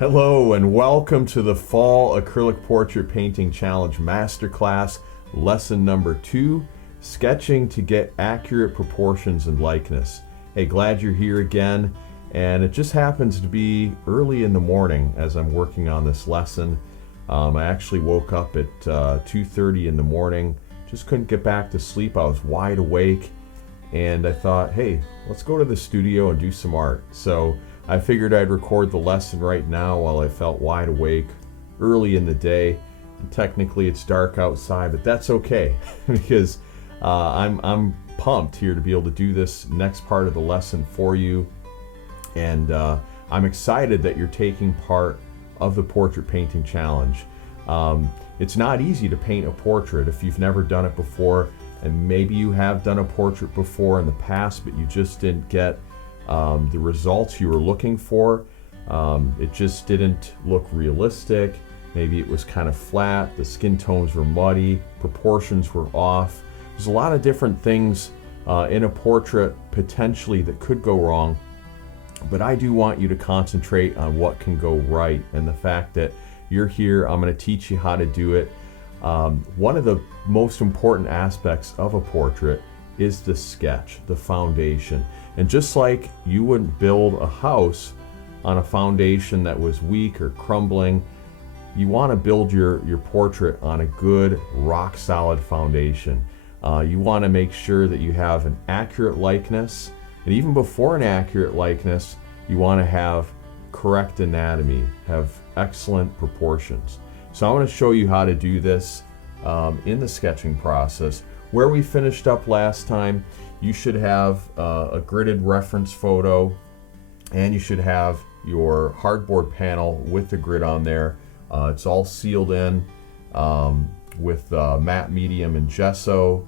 Hello and welcome to the Fall Acrylic Portrait Painting Challenge Masterclass, lesson number 2, sketching to get accurate proportions and likeness. Hey, glad you're here again, and it just happens to be early in the morning as I'm working on this lesson. I actually woke up at 2:30 in the morning, just couldn't get back to sleep. I was wide awake, and I thought, hey, let's go to the studio and do some art. So I figured I'd record the lesson right now while I felt wide awake early in the day. And technically it's dark outside, but that's okay because I'm pumped here to be able to do this next part of the lesson for you. And I'm excited that you're taking part of the Portrait Painting Challenge. It's not easy to paint a portrait if you've never done it before, and maybe you have done a portrait before in the past, but you just didn't get the results you were looking for. It just didn't look realistic. Maybe it was kind of flat, the skin tones were muddy, proportions were off. There's a lot of different things in a portrait potentially that could go wrong, but I do want you to concentrate on what can go right, and the fact that you're here, I'm going to teach you how to do it. One of the most important aspects of a portrait is the sketch, the foundation. And just like you wouldn't build a house on a foundation that was weak or crumbling, you want to build your portrait on a good, rock solid foundation. You want to make sure that you have an accurate likeness, and even before an accurate likeness, you want to have correct anatomy, have excellent proportions. So I want to show you how to do this in the sketching process. Where we finished up last time, you should have a gridded reference photo, and you should have your hardboard panel with the grid on there. It's all sealed in with matte medium and gesso,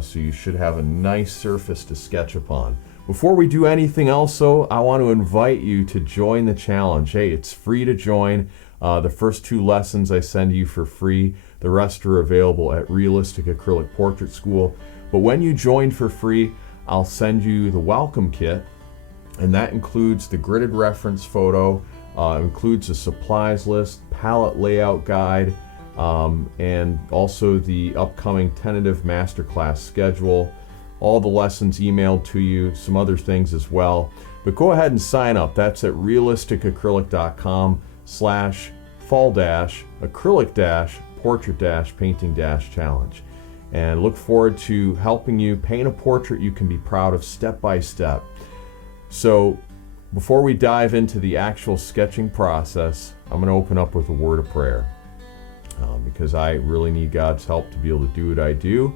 so you should have a nice surface to sketch upon. Before we do anything else though, I want to invite you to join the challenge. Hey, it's free to join. The first 2 lessons I send you for free. The rest are available at Realistic Acrylic Portrait School. But when you join for free, I'll send you the welcome kit, and that includes the gridded reference photo, includes a supplies list, palette layout guide, and also the upcoming tentative masterclass schedule. All the lessons emailed to you, some other things as well. But go ahead and sign up. That's at realisticacrylic.com/fall-acrylic-portrait-painting-challenge. And look forward to helping you paint a portrait you can be proud of step by step. So before we dive into the actual sketching process, I'm going to open up with a word of prayer because I really need God's help to be able to do what I do.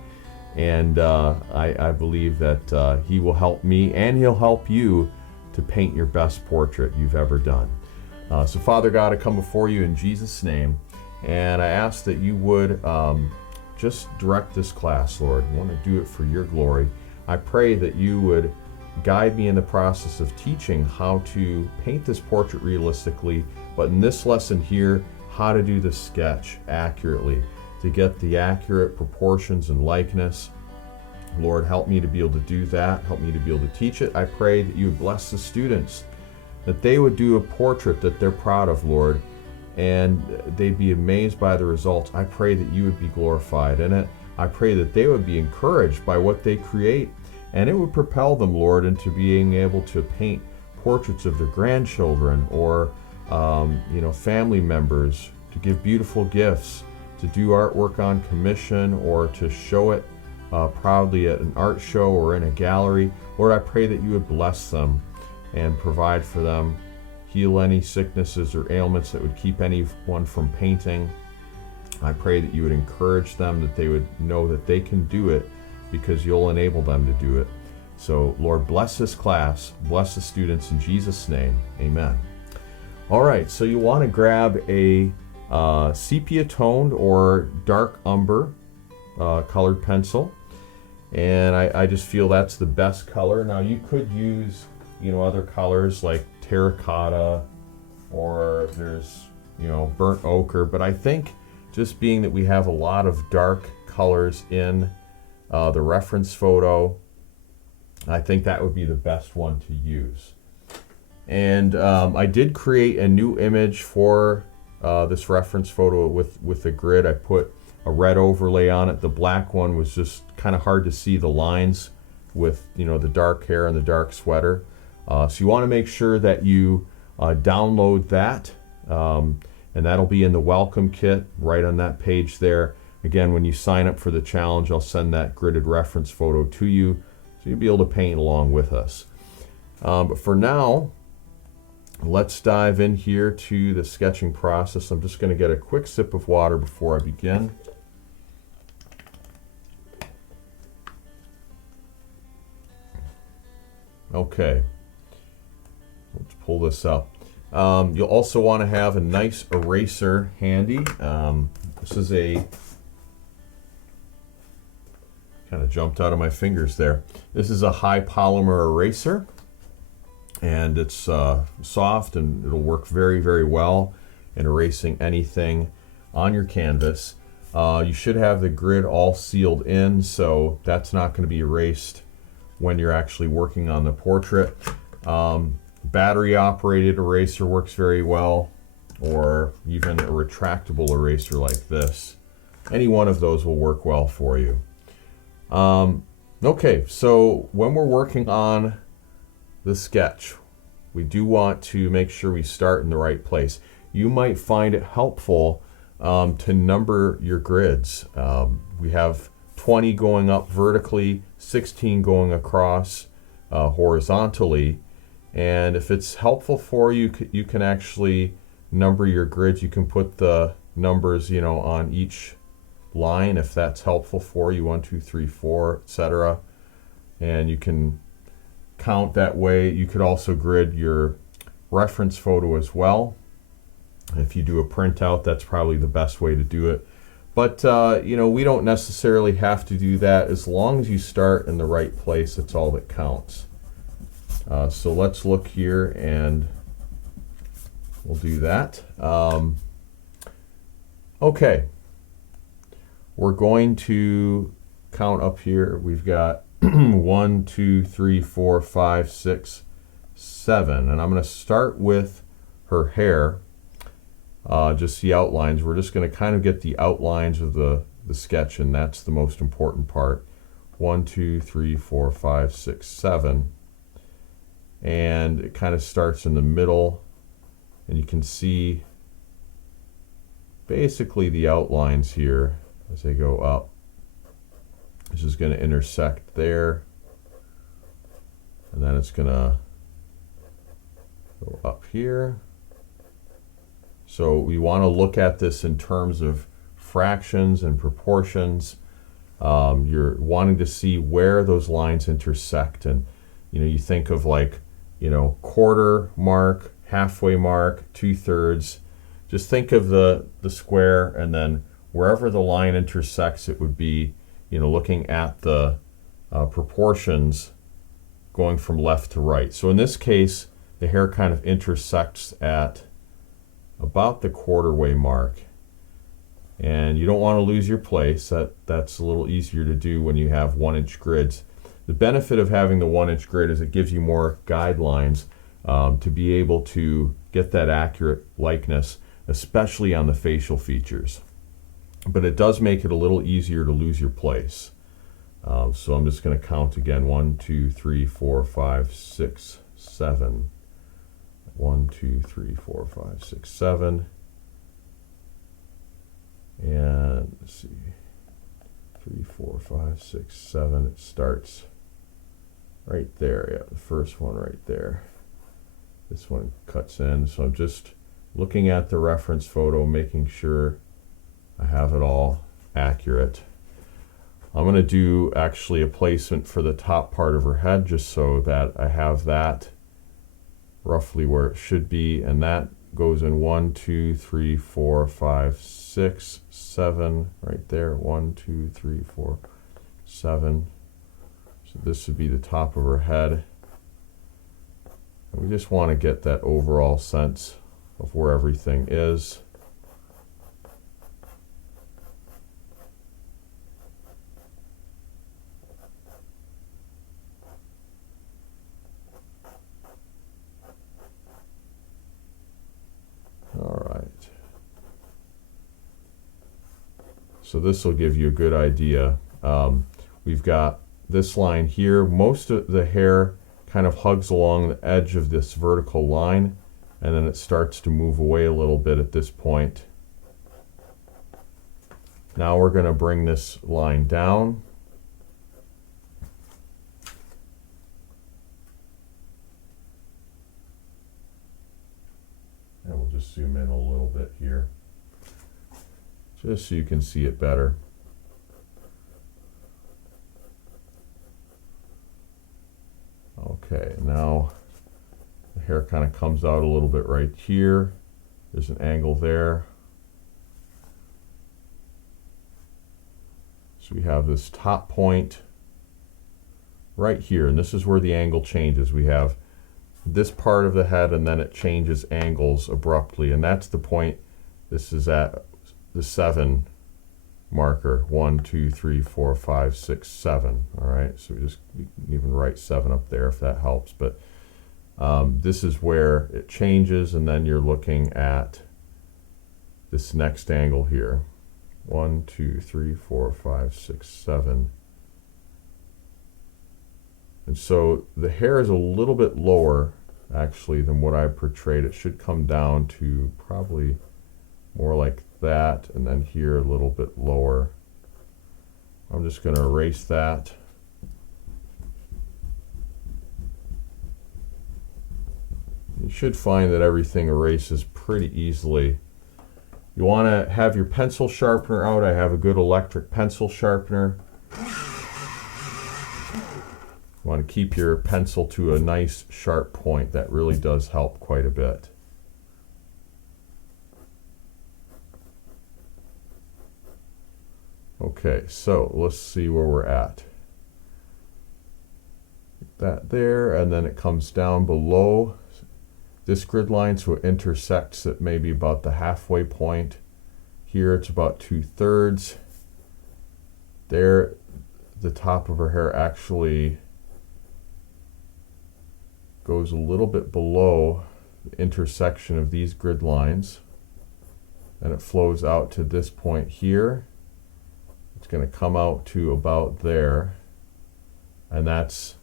And I believe that He will help me, and He'll help you to paint your best portrait you've ever done. So Father God, I come before you in Jesus' name, and I ask that you would just direct this class, Lord. I want to do it for your glory. I pray that you would guide me in the process of teaching how to paint this portrait realistically, but in this lesson here, how to do the sketch accurately, to get the accurate proportions and likeness. Lord, help me to be able to do that. Help me to be able to teach it. I pray that you would bless the students, that they would do a portrait that they're proud of, Lord, and they'd be amazed by the results. I pray that you would be glorified in it. I pray that they would be encouraged by what they create, and it would propel them, Lord, into being able to paint portraits of their grandchildren or family members, to give beautiful gifts, to do artwork on commission, or to show it proudly at an art show or in a gallery. Lord, I pray that you would bless them and provide for them, heal any sicknesses or ailments that would keep anyone from painting. I pray that you would encourage them, that they would know that they can do it because you'll enable them to do it. So Lord, bless this class, bless the students in Jesus' name, amen. All right, so you want to grab a sepia toned or dark umber colored pencil, and I just feel that's the best color. Now you could use other colors like terracotta, or there's burnt ochre, but I think just being that we have a lot of dark colors in the reference photo, I think that would be the best one to use. And I did create a new image for this reference photo with the grid. I put a red overlay on it. The black one was just kind of hard to see the lines with, you know, the dark hair and the dark sweater. So you want to make sure that you download that, and that'll be in the welcome kit right on that page there. Again, when you sign up for the challenge, I'll send that gridded reference photo to you, so you'll be able to paint along with us. But for now, let's dive in here to the sketching process. I'm just going to get a quick sip of water before I begin. Okay, let's pull this up. You'll also want to have a nice eraser handy. This is a, kind of jumped out of my fingers there. This is a high polymer eraser, and it's soft, and it'll work very, very well in erasing anything on your canvas. You should have the grid all sealed in, so that's not going to be erased when you're actually working on the portrait. Battery operated eraser works very well, or even a retractable eraser like this. Any one of those will work well for you. Okay, so when we're working on the sketch, we do want to make sure we start in the right place. You might find it helpful to number your grids. We have 20 going up vertically, 16 going across horizontally, and if it's helpful for you, you can actually number your grids. You can put the numbers, you know, on each line if that's helpful for you, 1, 2, 3, 4, etc. And you can count that way. You could also grid your reference photo as well. If you do a printout, that's probably the best way to do it. But you know, we don't necessarily have to do that. As long as you start in the right place, that's all that counts. So let's look here, and we'll do that. Okay, we're going to count up here. We've got 1, 2, 3, 4, 5, 6, 7, and I'm going to start with her hair. Just the outlines. We're just going to kind of get the outlines of the sketch, and that's the most important part. 1, 2, 3, 4, 5, 6, 7. And it kind of starts in the middle, and you can see basically the outlines here as they go up. This is going to intersect there, and then it's going to go up here. So we want to look at this in terms of fractions and proportions. You're wanting to see where those lines intersect, and you know, you think of, like, you know, quarter mark, halfway mark, 2/3. Just think of the square, and then wherever the line intersects, it would be, you know, looking at the proportions going from left to right. So in this case, the hair kind of intersects at about the quarter-way mark, and you don't want to lose your place. That's a little easier to do when you have 1-inch grids. The benefit of having the 1-inch grid is it gives you more guidelines to be able to get that accurate likeness, especially on the facial features. But it does make it a little easier to lose your place. So I'm just going to count again. 1, 2, 3, 4, 5, 6, 7. 1, 2, 3, 4, 5, 6, 7. And let's see. 3, 4, 5, 6, 7. It starts right there. Yeah, the first one right there. This one cuts in. So I'm just looking at the reference photo, making sure I have it all accurate. I'm going to do actually a placement for the top part of her head, just so that I have that roughly where it should be, and that goes in 1, 2, 3, 4, 5, 6, 7 right there. 1, 2, 3, 4, 7. So this would be the top of her head. And we just want to get that overall sense of where everything is. So this will give you a good idea. We've got this line here. Most of the hair kind of hugs along the edge of this vertical line, and then it starts to move away a little bit at this point. Now we're going to bring this line down. And we'll just zoom in a little bit here, just so you can see it better. Okay, now the hair kind of comes out a little bit right here. There's an angle there. So we have this top point right here, and this is where the angle changes. We have this part of the head, and then it changes angles abruptly, and that's the point. This is at the 7 marker. 1, 2, 3, 4, 5, 6, 7. All right, so you can even write 7 up there if that helps. But this is where it changes, and then you're looking at this next angle here. 1, 2, 3, 4, 5, 6, 7. And so the hair is a little bit lower actually than what I portrayed. It should come down to probably more like that, and then here a little bit lower. I'm just going to erase that. You should find that everything erases pretty easily. You want to have your pencil sharpener out. I have a good electric pencil sharpener. You want to keep your pencil to a nice sharp point. That really does help quite a bit. Okay, so let's see where we're at. That there, and then it comes down below this grid line, so it intersects at maybe about the halfway point. Here it's about 2/3. There, the top of her hair actually goes a little bit below the intersection of these grid lines, and it flows out to this point here. It's going to come out to about there, and that's,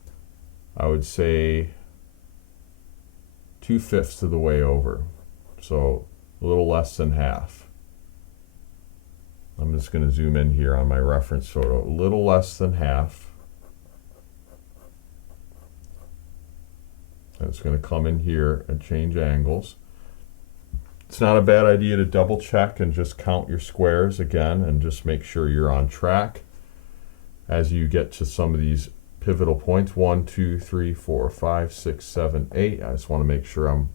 I would say, 2/5 of the way over, so a little less than half. I'm just going to zoom in here on my reference photo. A little less than half. And it's going to come in here and change angles. It's not a bad idea to double check and just count your squares again and just make sure you're on track as you get to some of these pivotal points. 1, 2, 3, 4, 5, 6, 7, 8. I just want to make sure I'm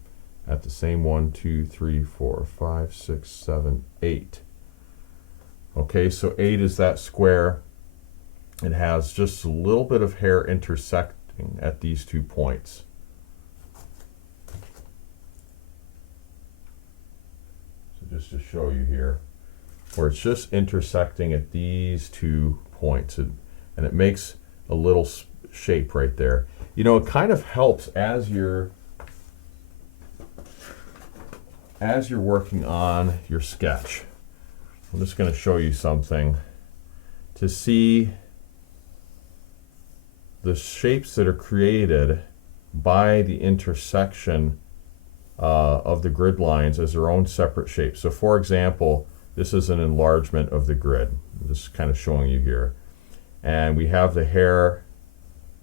at the same 1, 2, 3, 4, 5, 6, 7, 8. Okay, so 8 is that square. It has just a little bit of hair intersecting at these 2 points. So just to show you here, where it's just intersecting at these 2 points, and it makes a little shape right there. You know, it kind of helps as you're working on your sketch. I'm just going to show you something to see the shapes that are created by the intersection of the grid lines as their own separate shapes. So for example, this is an enlargement of the grid. I'm just kind of showing you here. And we have the hair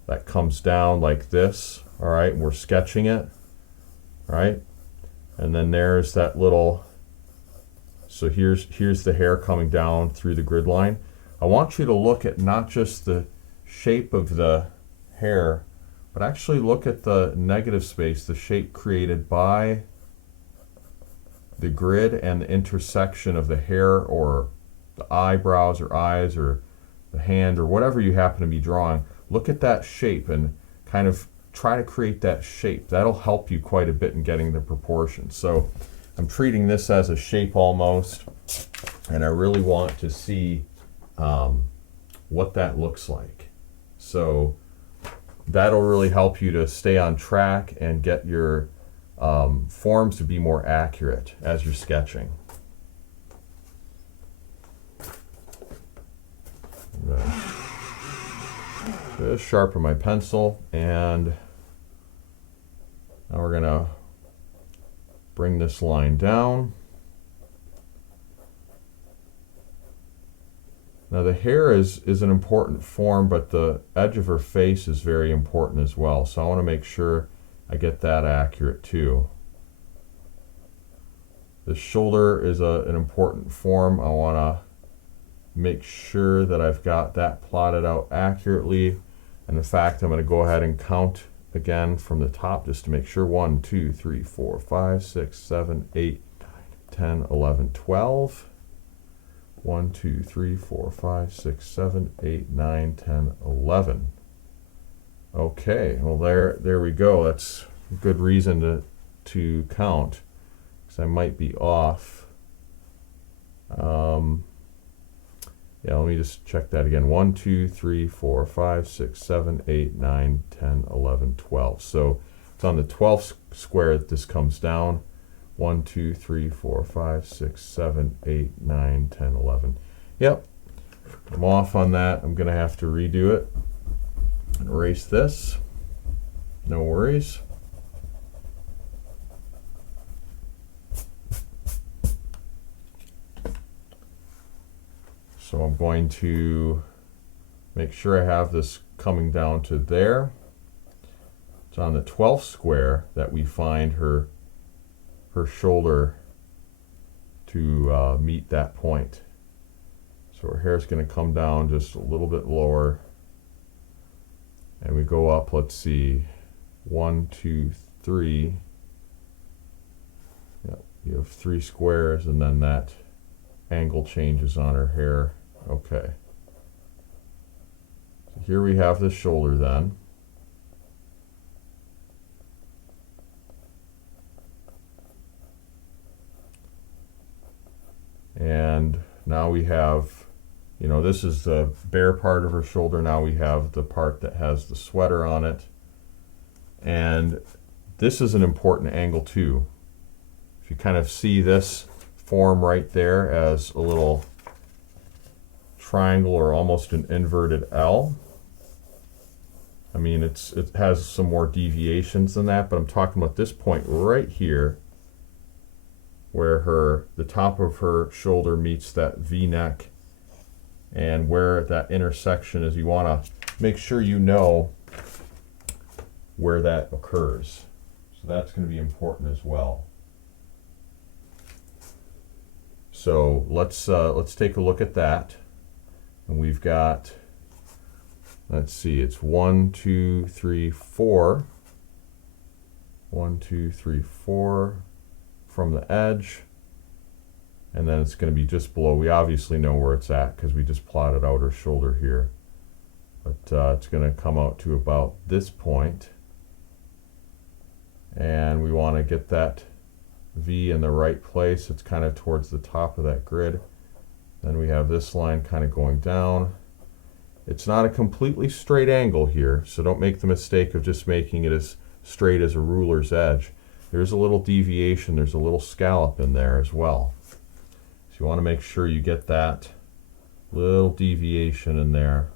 that comes down like this, all right, and we're sketching it, all right? And then there's that little, so here's the hair coming down through the grid line. I want you to look at not just the shape of the hair, but actually look at the negative space, the shape created by the grid and the intersection of the hair or the eyebrows or eyes or the hand or whatever you happen to be drawing. Look at that shape and kind of try to create that shape. That'll help you quite a bit in getting the proportions. So I'm treating this as a shape almost, and I really want to see what that looks like. So that'll really help you to stay on track and get your forms to be more accurate as you're sketching. I'm gonna just sharpen my pencil, and now we're gonna bring this line down. Now the hair is an important form, but the edge of her face is very important as well. So I want to make sure I get that accurate too. The shoulder is an important form. I want to make sure that I've got that plotted out accurately. And in fact, I'm going to go ahead and count again from the top just to make sure. 1, 2, 3, 4, 5, 6, 7, 8, 9, 10, 11, 12. 1, 2, 3, 4, 5, 6, 7, 8, 9, 10, 11. Okay, well there we go. That's a good reason to count, because I might be off. Yeah, let me just check that again. 1, 2, 3, 4, 5, 6, 7, 8, 9, 10, 11, 12. So it's on the 12th square that this comes down. 1, 2, 3, 4, 5, 6, 7, 8, 9, 10, 11. Yep, I'm off on that. I'm going to have to redo it. Erase this. No worries. So I'm going to make sure I have this coming down to there. It's on the 12th square that we find her shoulder to meet that point. So her hair is going to come down just a little bit lower, and we go up, let's see, 1, 2, 3. Yep, you have 3 squares, and then that angle changes on her hair. Okay. So here we have the shoulder then. And now we have, you know, this is the bare part of her shoulder. Now we have the part that has the sweater on it. And this is an important angle too. If you kind of see this form right there as a little triangle or almost an inverted L. I mean, it has some more deviations than that, but I'm talking about this point right here, where the top of her shoulder meets that V-neck, and where that intersection is. You want to make sure you know where that occurs. So that's going to be important as well. So let's take a look at that. And we've got, let's see, it's 1, 2, 3, 4. 1, 2, 3, 4 from the edge. And then it's going to be just below. We obviously know where it's at because we just plotted out her shoulder here. But it's going to come out to about this point. And we want to get that V in the right place. It's kind of towards the top of that grid. Then we have this line kind of going down. It's not a completely straight angle here, so don't make the mistake of just making it as straight as a ruler's edge. There's a little deviation, there's a little scallop in there as well. So you want to make sure you get that little deviation in there.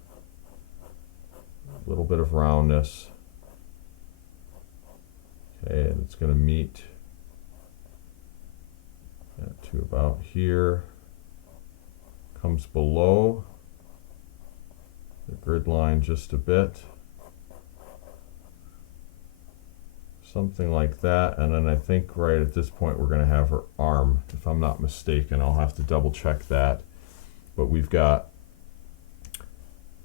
A little bit of roundness. Okay, and it's going to meet that to about here. Comes below the grid line just a bit. Something like that, and then I think right at this point we're going to have her arm, if I'm not mistaken. I'll have to double check that. But we've got,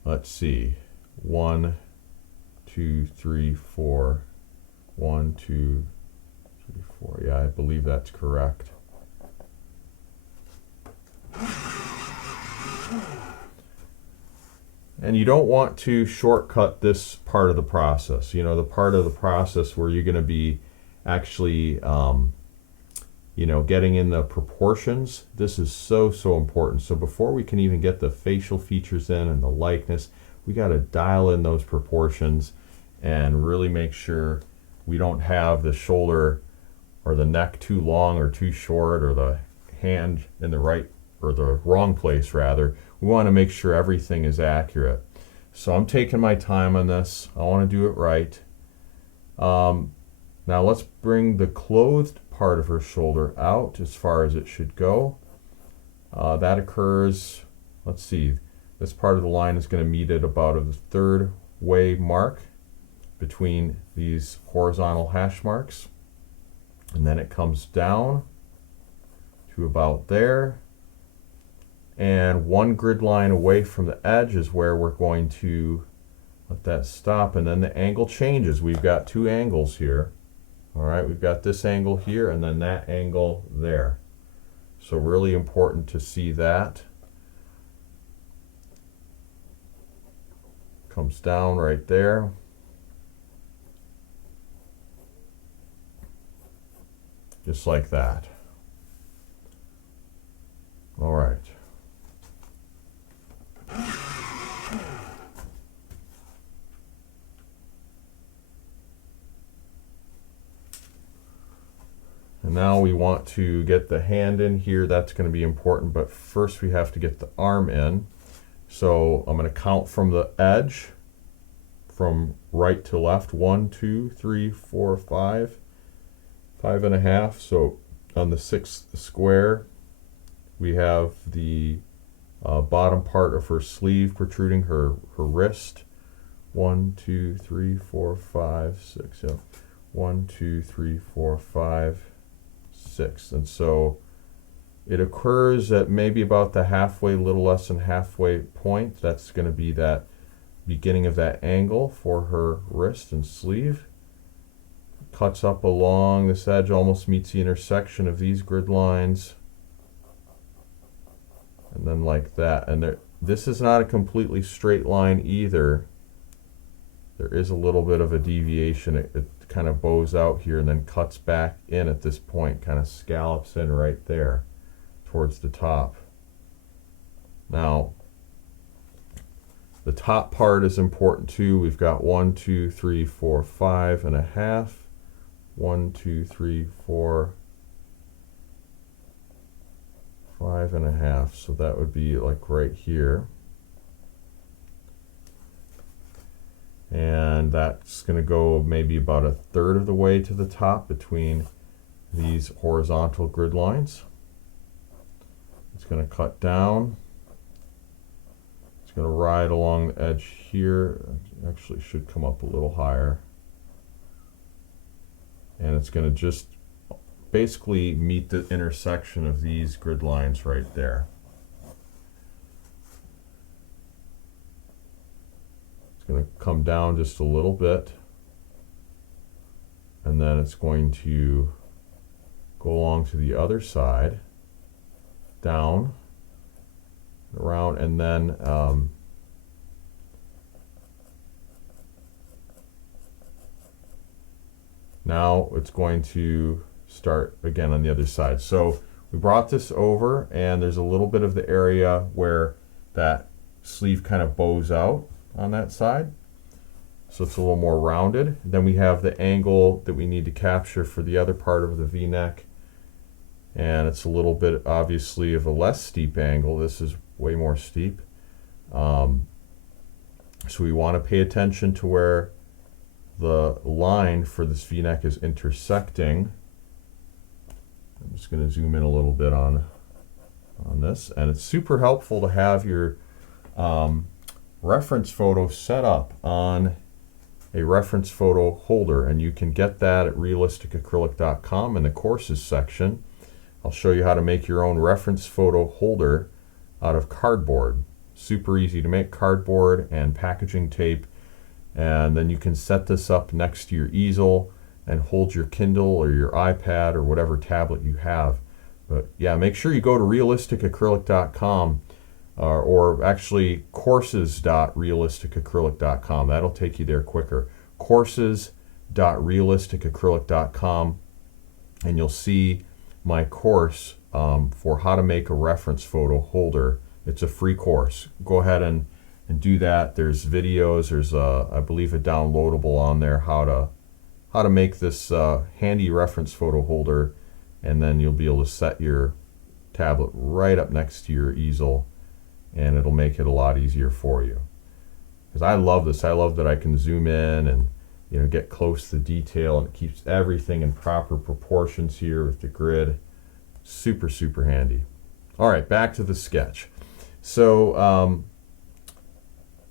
let's see, 1, 2, 3, 4. 1, 2, 3, 4. Yeah, I believe that's correct. And you don't want to shortcut this part of the process. You know, the part of the process where you're going to be actually, you know, getting in the proportions. This is so important. So before we can even get the facial features in and the likeness, we got to dial in those proportions and really make sure we don't have the shoulder or the neck too long or too short, or the hand in the right or the wrong place rather. We want to make sure everything is accurate. So I'm taking my time on this. I want to do it right. Now let's bring the clothed part of her shoulder out as far as it should go. That occurs, let's see, this part of the line is going to meet at about a 1/3 way mark between these horizontal hash marks. And then it comes down to about there. And one grid line away from the edge is where we're going to let that stop, and then the angle changes. We've got two angles here. All right, we've got this angle here and then that angle there. So really important to see that. Comes down right there. Just like that. All right. And now we want to get the hand in here. That's going to be important, but first we have to get the arm in. So I'm going to count from the edge, from right to left. 1, 2, 3, 4, 5, 5.5. So on the 6th square, we have the bottom part of her sleeve protruding, her wrist. 1, 2, 3, 4, 5, 6. Yeah. 1, 2, 3, 4, 5, 6. And so it occurs at maybe about the halfway, little less than halfway point. That's going to be that beginning of that angle for her wrist and sleeve. Cuts up along this edge, almost meets the intersection of these grid lines. And then like that. And this is not a completely straight line either. There is a little bit of a deviation. It kind of bows out here and then cuts back in at this point, kind of scallops in right there towards the top. Now, the top part is important too. We've got 1, 2, 3, 4, 5.5. 1, 2, 3, 4, 5.5. So that would be like right here. And that's going to go maybe about 1/3 of the way to the top between these horizontal grid lines. It's going to cut down. It's going to ride along the edge here. It actually should come up a little higher. And it's going to just basically meet the intersection of these grid lines right there. Going to come down just a little bit, and then it's going to go along to the other side, down, around, and then now it's going to start again on the other side. So we brought this over, and there's a little bit of the area where that sleeve kind of bows out on that side, so it's a little more rounded. Then we have the angle that we need to capture for the other part of the V-neck, and it's a little bit obviously of a less steep angle. This is way more steep, so we want to pay attention to where the line for this V-neck is intersecting. I'm just going to zoom in a little bit on this, and it's super helpful to have your reference photo set up on a reference photo holder, and you can get that at realisticacrylic.com in the courses section. I'll show you how to make your own reference photo holder out of cardboard. Super easy to make, cardboard and packaging tape, and then you can set this up next to your easel and hold your Kindle or your iPad or whatever tablet you have. But yeah, make sure you go to realisticacrylic.com or actually courses.realisticacrylic.com. That'll take you there quicker. Courses.realisticacrylic.com, and you'll see my course for how to make a reference photo holder. It's a free course. Go ahead and do that. There's videos. There's I believe a downloadable on there how to make this handy reference photo holder, and then you'll be able to set your tablet right up next to your easel, and it'll make it a lot easier for you. Because I love this. I love that I can zoom in and get close to the detail, and it keeps everything in proper proportions here with the grid. Super, super handy. All right, back to the sketch. So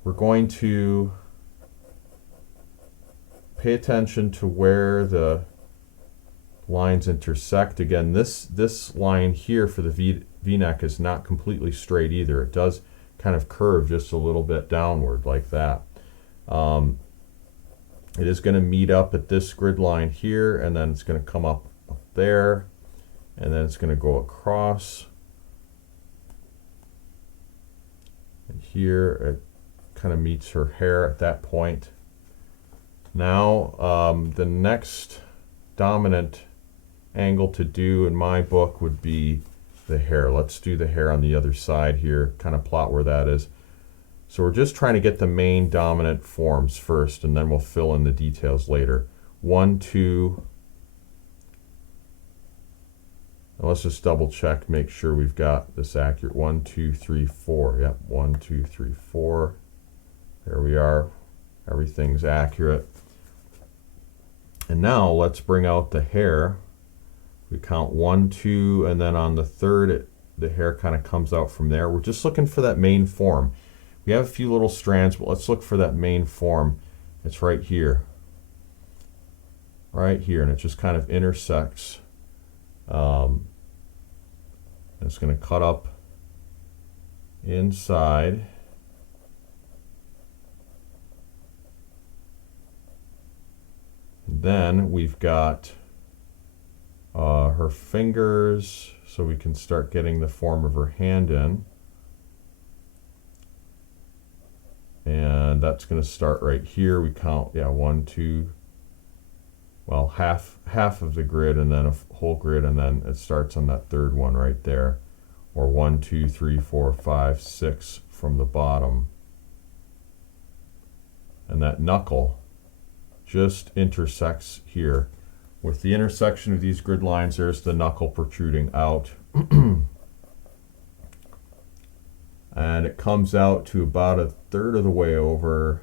we're going to pay attention to where the lines intersect. Again, this line here for the V-neck is not completely straight either. It does kind of curve just a little bit downward like that. It is going to meet up at this grid line here, and then it's going to come up there, and then it's going to go across. And here it kind of meets her hair at that point. Now the next dominant angle to do in my book would be the hair. Let's do the hair on the other side here, kind of plot where that is. So we're just trying to get the main dominant forms first, and then we'll fill in the details later. 1, 2, and let's just double check, make sure we've got this accurate. 1, 2, 3, 4. Yep, 1, 2, 3, 4. There we are. Everything's accurate. And now let's bring out the hair. We count 1, 2, and then on the third, the hair kind of comes out from there. We're just looking for that main form. We have a few little strands, but let's look for that main form. It's right here. Right here, and it just kind of intersects. And it's going to cut up inside. Then we've got her fingers, so we can start getting the form of her hand in. And that's going to start right here. We count, 1, 2, well, half of the grid, and then a whole grid, and then it starts on that third one right there. Or 1, 2, 3, 4, 5, 6 from the bottom. And that knuckle just intersects here. With the intersection of these grid lines, there's the knuckle protruding out. And it comes out to about a third of the way over.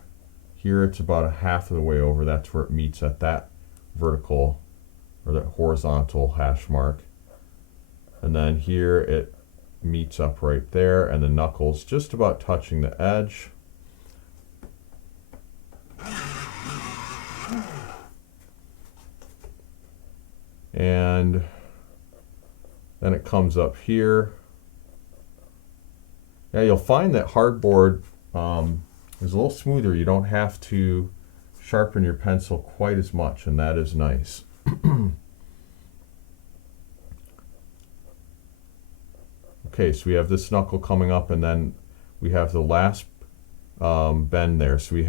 Here it's about a half of the way over. That's where it meets at that vertical or that horizontal hash mark. And then here it meets up right there, and the knuckles just about touching the edge. And then it comes up here. Yeah, you'll find that hardboard is a little smoother. You don't have to sharpen your pencil quite as much, and that is nice. Okay, so we have this knuckle coming up, and then we have the last bend there. So you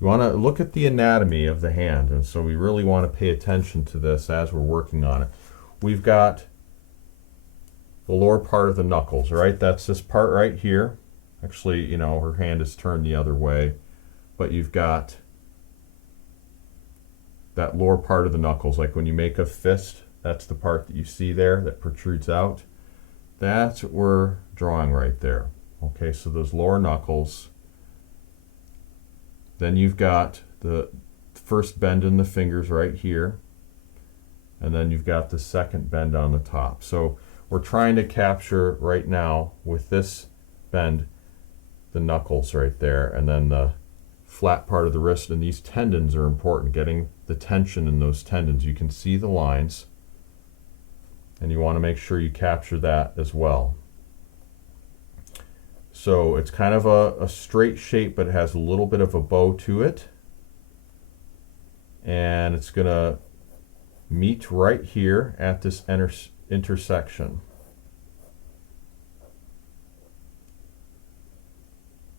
want to look at the anatomy of the hand, and so we really want to pay attention to this as we're working on it. We've got the lower part of the knuckles, right? That's this part right here. Actually, her hand is turned the other way, but you've got that lower part of the knuckles. Like when you make a fist, that's the part that you see there that protrudes out. That's what we're drawing right there. Okay, so those lower knuckles. Then you've got the first bend in the fingers right here, and then you've got the second bend on the top. So we're trying to capture right now with this bend the knuckles right there, and then the flat part of the wrist, and these tendons are important, getting the tension in those tendons. You can see the lines, and you want to make sure you capture that as well. So it's kind of a straight shape, but it has a little bit of a bow to it. And it's going to meet right here at this intersection.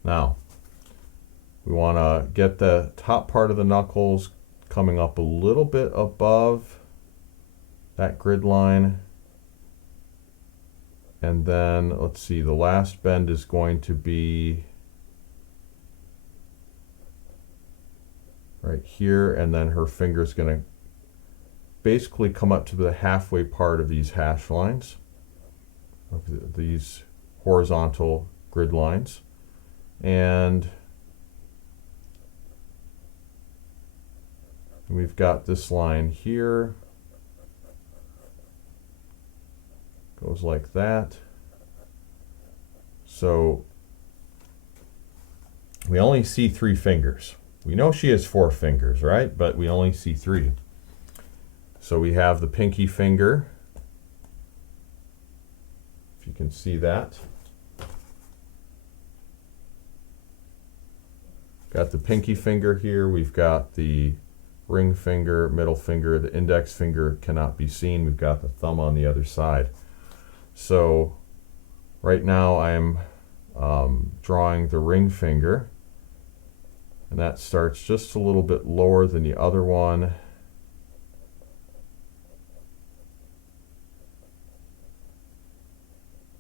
Now, we want to get the top part of the knuckles coming up a little bit above that grid line. And then, let's see, the last bend is going to be right here, and then her finger is going to basically come up to the halfway part of these hash lines. of these horizontal grid lines. And we've got this line here, goes like that. So we only see 3 fingers. We know she has 4 fingers, right? But we only see 3. So we have the pinky finger, if you can see that. Got the pinky finger here. We've got the ring finger, middle finger. The index finger cannot be seen. We've got the thumb on the other side. So right now I'm drawing the ring finger, and that starts just a little bit lower than the other one.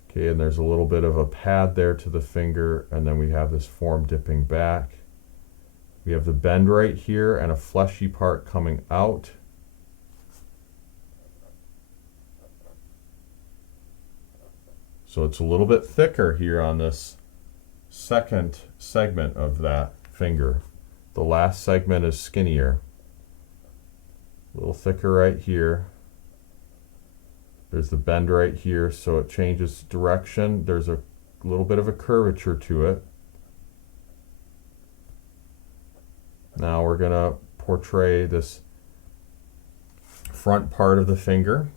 Okay, and there's a little bit of a pad there to the finger, and then we have this form dipping back. We have the bend right here and a fleshy part coming out. So it's a little bit thicker here on this second segment of that finger. The last segment is skinnier. A little thicker right here. There's the bend right here, so it changes direction. There's a little bit of a curvature to it. Now we're going to portray this front part of the finger,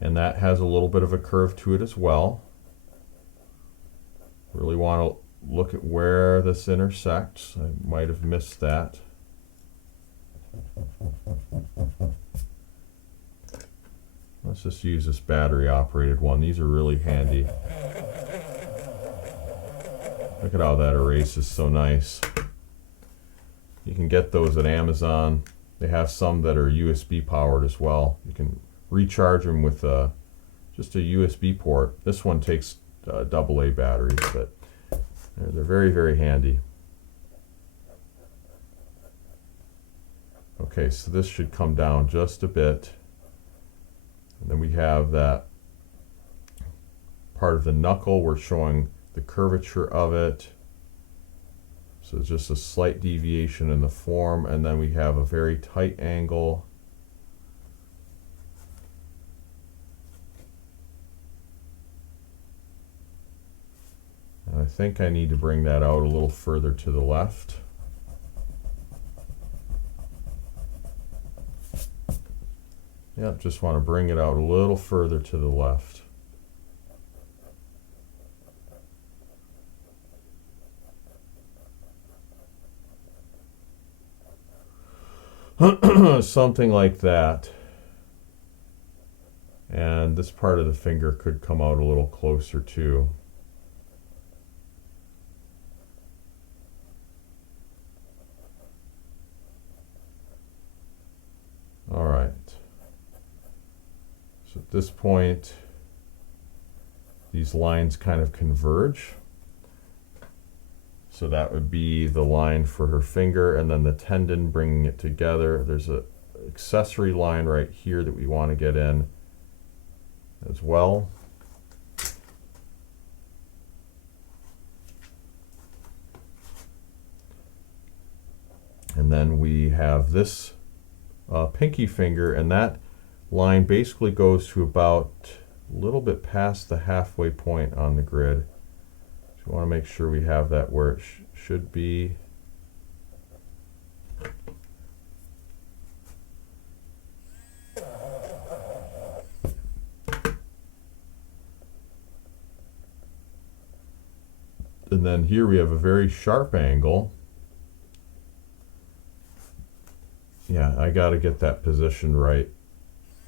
and that has a little bit of a curve to it as well. Really want to look at where this intersects. I might have missed that. Let's just use this battery operated one. These are really handy. Look at how that erases so nice. You can get those at Amazon. They have some that are USB powered as well. You can recharge them with just a USB port. This one takes AA batteries, but they're very, very handy. Okay, so this should come down just a bit. And then we have that part of the knuckle. We're showing the curvature of it. So it's just a slight deviation in the form, and then we have a very tight angle. And I think I need to bring that out a little further to the left. Yep, just want to bring it out a little further to the left. Something like that. And this part of the finger could come out a little closer too. All right. So at this point, these lines kind of converge. So that would be the line for her finger, and then the tendon bringing it together. There's an accessory line right here that we want to get in as well. And then we have this pinky finger, and that line basically goes to about a little bit past the halfway point on the grid. So we want to make sure we have that where it should be. And then here we have a very sharp angle. Yeah, I got to get that position right.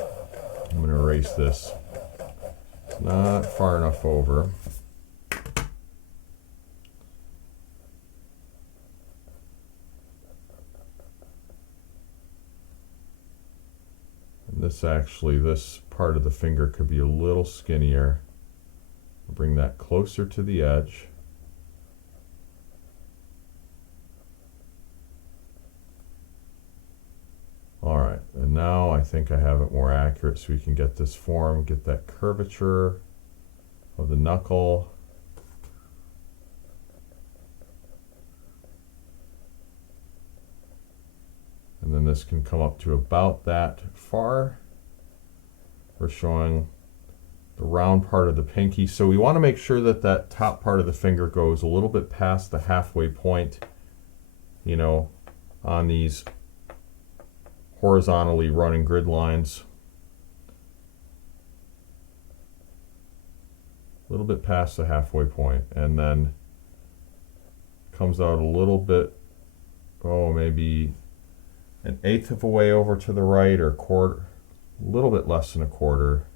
I'm going to erase this. It's not far enough over. And this part of the finger could be a little skinnier. I'll bring that closer to the edge. All right, and now I think I have it more accurate so we can get this form, get that curvature of the knuckle. And then this can come up to about that far. We're showing the round part of the pinky. So we want to make sure that that top part of the finger goes a little bit past the halfway point, you know, on these horizontally running grid lines. A little bit past the halfway point, and then comes out a little bit, oh, maybe an eighth of a way over to the right, or quarter, a little bit less than a quarter.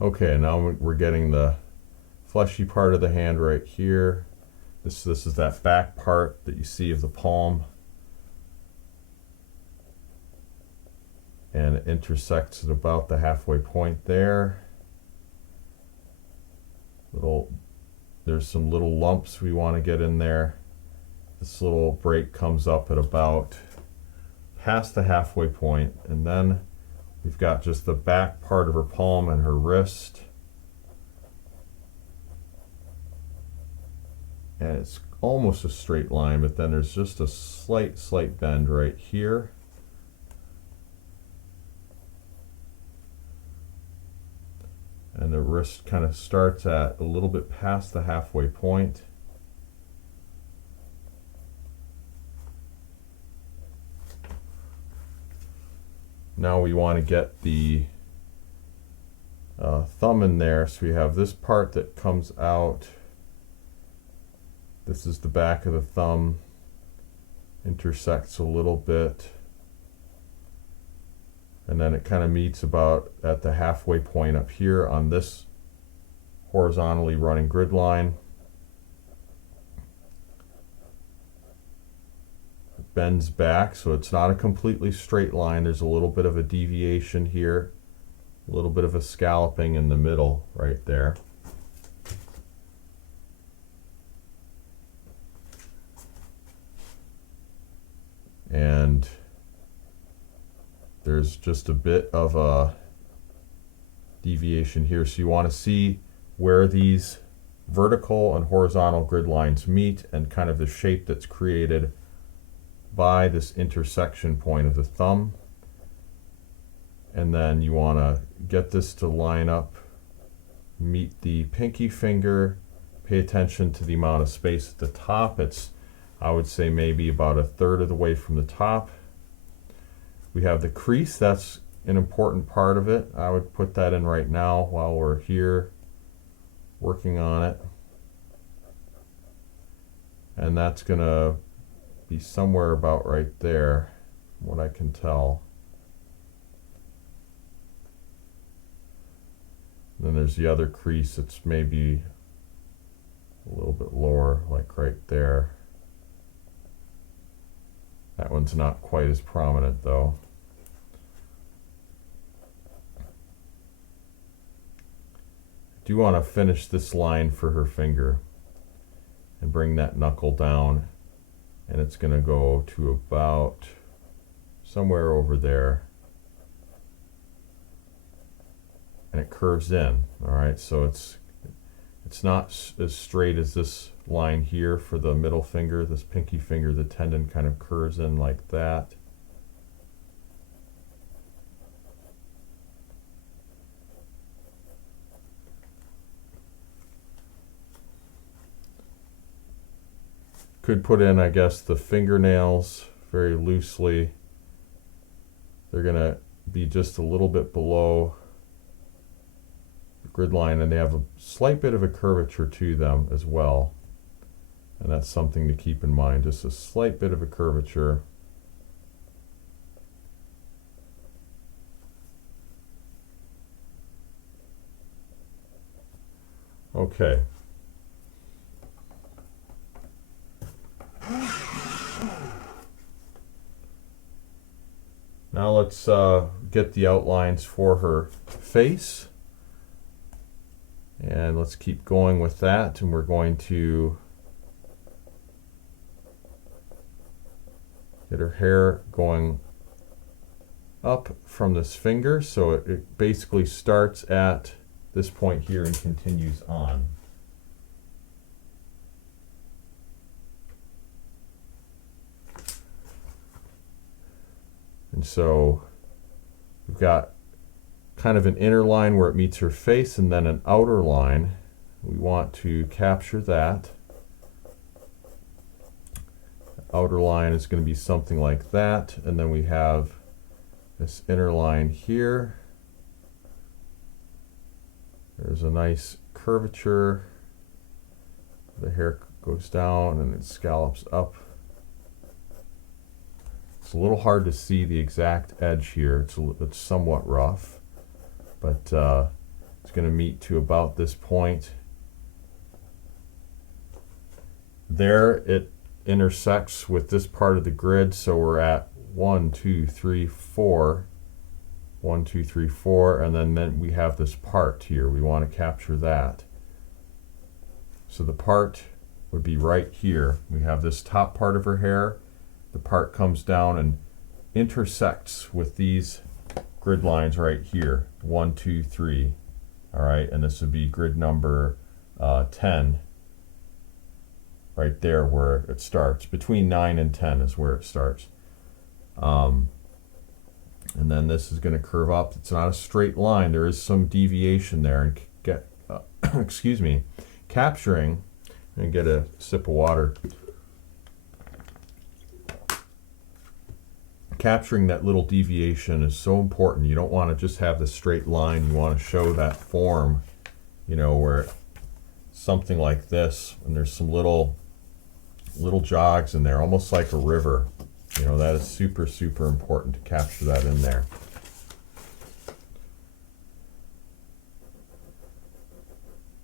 Okay, now we're getting the fleshy part of the hand right here. This is that back part that you see of the palm. And it intersects at about the halfway point there. There's some little lumps we want to get in there. This little break comes up at about past the halfway point, and then we've got just the back part of her palm and her wrist. And it's almost a straight line, but then there's just a slight bend right here. And the wrist kind of starts at a little bit past the halfway point. Now we want to get the thumb in there, so we have this part that comes out. This is the back of the thumb, intersects a little bit, and then it kind of meets about at the halfway point up here on this horizontally running grid line. It bends back, so it's not a completely straight line. There's a little bit of a deviation here, a little bit of a scalloping in the middle right there. And there's just a bit of a deviation here. So you want to see where these vertical and horizontal grid lines meet and kind of the shape that's created by this intersection point of the thumb. And then you want to get this to line up, meet the pinky finger, pay attention to the amount of space at the top. It's, I would say, maybe about a third of the way from the top. We have the crease, that's an important part of it. I would put that in right now while we're here working on it. And that's gonna be somewhere about right there, from what I can tell. And then there's the other crease, it's maybe a little bit lower, like right there. That one's not quite as prominent though. I do want to finish this line for her finger and bring that knuckle down, and it's going to go to about somewhere over there, and it curves in. All right, so it's not as straight as this line here for the middle finger, this pinky finger. The tendon kind of curves in like that. Could put in, I guess, the fingernails very loosely. They're going to be just a little bit below the grid line, and they have a slight bit of a curvature to them as well. And that's something to keep in mind, just a slight bit of a curvature. Okay. Now let's get the outlines for her face. And let's keep going with that, and we're going to get her hair going up from this finger, so it basically starts at this point here and continues on. And so we've got kind of an inner line where it meets her face and then an outer line. We want to capture that. The outer line is going to be something like that, and then we have this inner line here. There's a nice curvature. The hair goes down and it scallops up. It's a little hard to see the exact edge here. It's somewhat rough, but it's going to meet to about this point. There it intersects with this part of the grid, so we're at 1, 2, 3, 4. 1, 2, 3, 4, and then we have this part here. We want to capture that. So the part would be right here. We have this top part of her hair. The part comes down and intersects with these grid lines right here. 1, 2, 3. All right, and this would be grid number 10. Right there where it starts. Between 9 and 10 is where it starts. And then this is going to curve up. It's not a straight line. There is some deviation there. And get, excuse me, capturing, and get a sip of water. Capturing that little deviation is so important. You don't want to just have the straight line. You want to show that form, you know, where something like this, and there's some little jogs in there, almost like a river. You know, that is super, super important to capture that in there.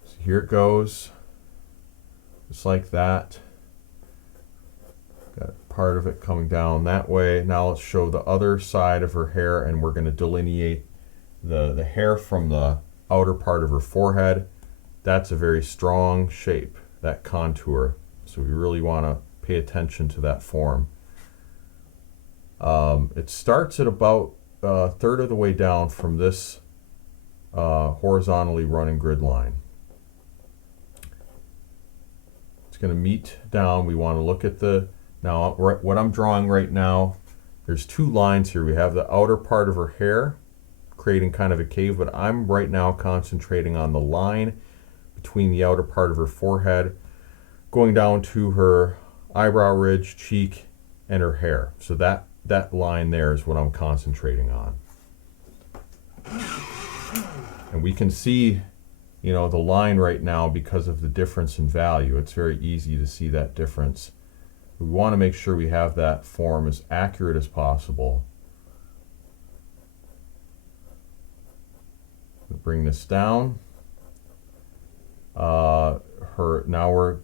So here it goes, just like that. Got part of it coming down that way. Now let's show the other side of her hair, and we're going to delineate the hair from the outer part of her forehead. That's a very strong shape, that contour. So we really want to pay attention to that form. It starts at about a third of the way down from this horizontally running grid line. It's going to meet down. We want to look at now what I'm drawing right now. There's two lines here. We have the outer part of her hair creating kind of a cave, but I'm right now concentrating on the line between the outer part of her forehead going down to her eyebrow ridge, cheek, and her hair. So that line there is what I'm concentrating on. And we can see, you know, the line right now because of the difference in value. It's very easy to see that difference. We want to make sure we have that form as accurate as possible. We'll bring this down. Now we're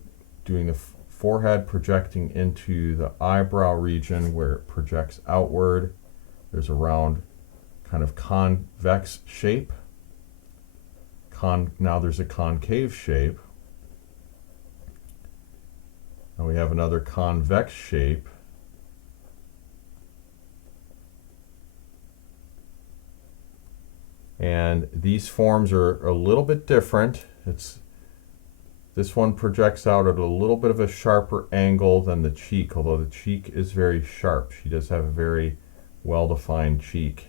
doing the forehead projecting into the eyebrow region where it projects outward. There's a round kind of convex shape. Now there's a concave shape. Now we have another convex shape. And these forms are a little bit different. This one projects out at a little bit of a sharper angle than the cheek, although the cheek is very sharp. She does have a very well-defined cheek.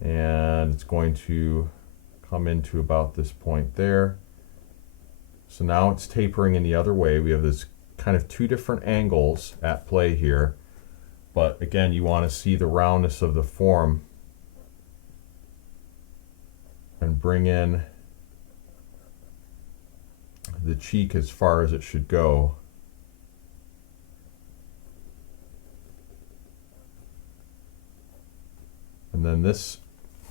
And it's going to come into about this point there. So now it's tapering in the other way. We have this kind of two different angles at play here. But again, you want to see the roundness of the form and bring in the cheek as far as it should go. And then this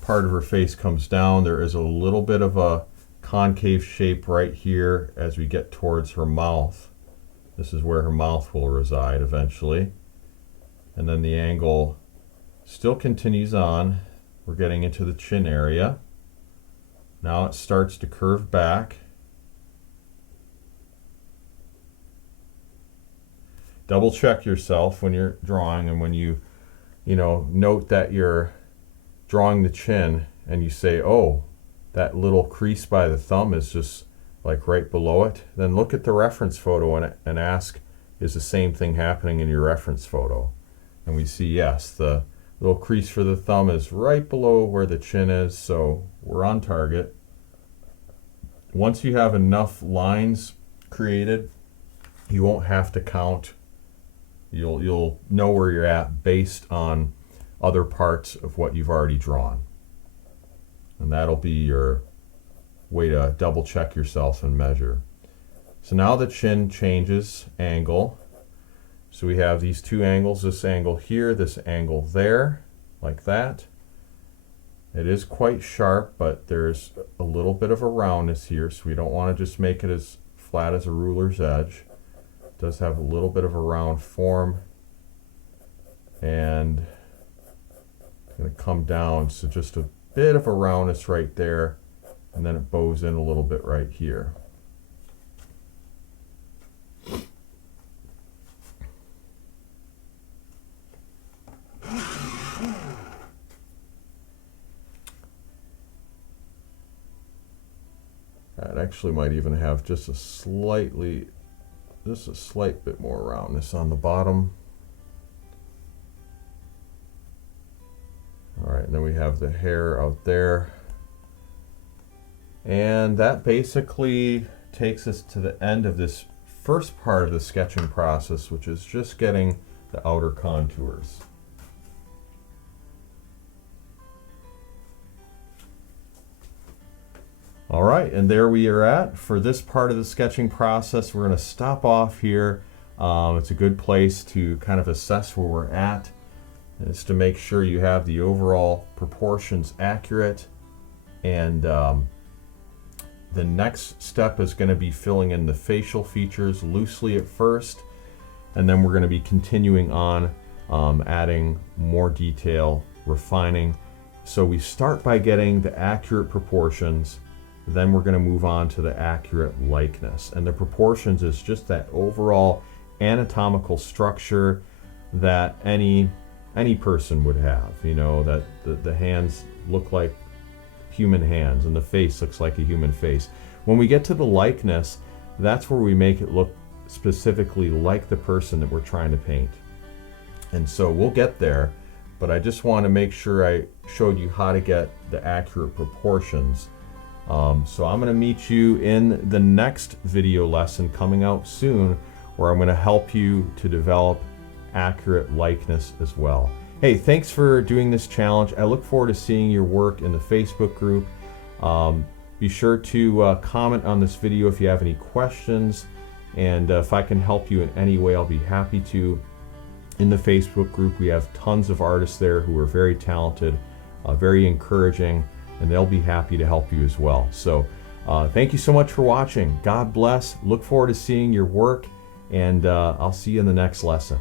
part of her face comes down. There is a little bit of a concave shape right here as we get towards her mouth. This is where her mouth will reside eventually. And then the angle still continues on. We're getting into the chin area. Now it starts to curve back. Double check yourself when you're drawing, and when you note that you're drawing the chin and you say, oh, that little crease by the thumb is just like right below it, then look at the reference photo and ask, is the same thing happening in your reference photo? And we see, yes, the little crease for the thumb is right below where the chin is, so we're on target. Once you have enough lines created, you won't have to count. You'll know where you're at based on other parts of what you've already drawn. And that'll be your way to double check yourself and measure. So now the chin changes angle. So we have these two angles, this angle here, this angle there, like that. It is quite sharp, but there's a little bit of a roundness here, so we don't want to just make it as flat as a ruler's edge. It does have a little bit of a round form, and it's going to come down, so just a bit of a roundness right there, and then it bows in a little bit right here. It actually might even have just a slight bit more roundness on the bottom. All right, and then we have the hair out there. And that basically takes us to the end of this first part of the sketching process, which is just getting the outer contours. All right, and there we are at. For this part of the sketching process, we're going to stop off here. It's a good place to kind of assess where we're at. It's to make sure you have the overall proportions accurate. And the next step is going to be filling in the facial features loosely at first. And then we're going to be continuing on adding more detail, refining. So we start by getting the accurate proportions. Then we're going to move on to the accurate likeness. And the proportions is just that overall anatomical structure that any person would have. You know, that the hands look like human hands and the face looks like a human face. When we get to the likeness, that's where we make it look specifically like the person that we're trying to paint. And so we'll get there, but I just want to make sure I showed you how to get the accurate proportions. So I'm going to meet you in the next video lesson coming out soon, where I'm going to help you to develop accurate likeness as well. Hey, thanks for doing this challenge. I look forward to seeing your work in the Facebook group. Be sure to comment on this video if you have any questions, and if I can help you in any way, I'll be happy to. In the Facebook group, we have tons of artists there who are very talented, very encouraging, and they'll be happy to help you as well. So thank you so much for watching. God bless. Look forward to seeing your work, and I'll see you in the next lesson.